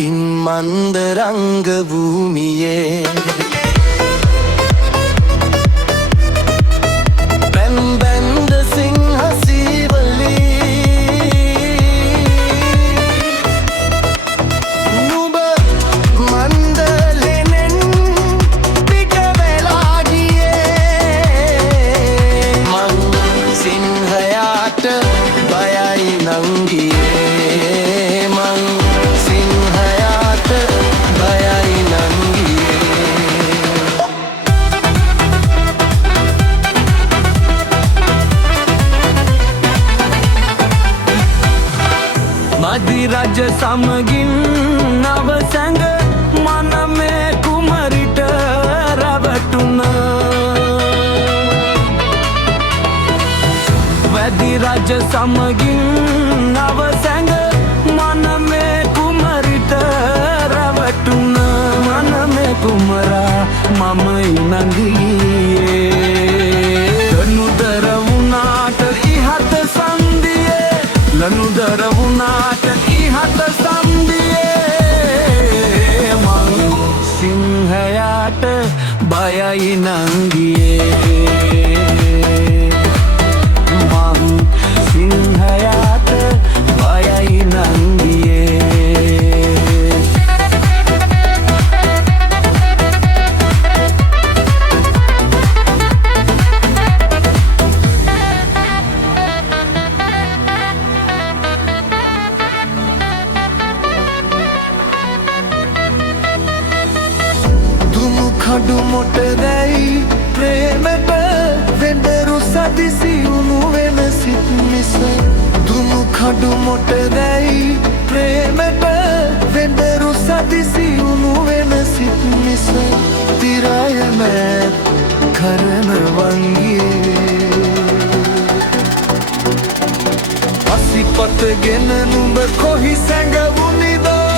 පින්මන්ද රංග භූමියේ පැම්බැන්ද සිංහ සීවලී නුඹ මන්දලෙනෙන් පිට වෙලා ගියේ මං සිංහයාට බයයි නංගියේ මං සිංහයාට බයයි නංගියේ මදි රජ සමගින් නව සැඟ මනමේ කුමරිට රැවටුණා වැදි රජ සමගින් නව සැඟ මනමේ කුමරිට රැවටුණා මනමේ කුමරා මම ඉනංගියේ ලනුදර වුණාට ඉහත සන්දියේ ලනුදර වුණාට ඉහත සන්දියේ මං සිංහයාට බයයි නංගියේ මං සිංහයාට බයයි නංගියේ කඩු මොට දැයි ප්‍රේමට වෙඬරු සදිසි උණු වෙන සිත් මිස දුමු කඩු මොට දැයි ප්‍රේමට වෙඬරු සදිසි උණු වෙන සිත් මිස තිරය මැත් කරන වංගියේ පසිපතගෙන නුඹ කොහි සැඟවුනිදෝ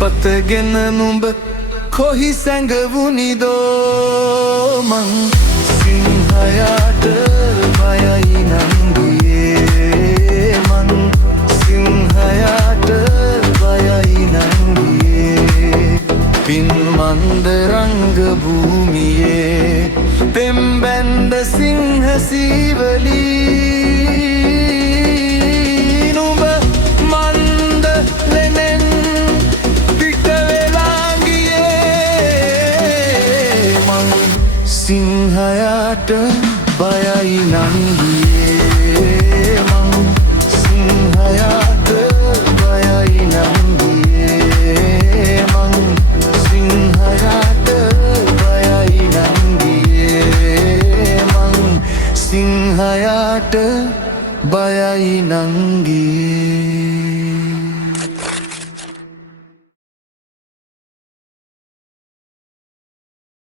පතගෙන නුඹ කොහි සැඟවුනිදෝ මං සිංහයාට බයයි නංගියේ මං සිංහයාට බයයි නංගියේ පින්මන්ද රංග භූමියේ පෙම්බැන්ද සිංහ සීවලී නුඹ මන්ද ලෙනෙන් සිංහයාට බයයි නංගියේ මං සිංහයාට බයයි නංගියේ මං සිංහයාට බයයි නංගියේ මං සිංහයාට බයයි නංගියේ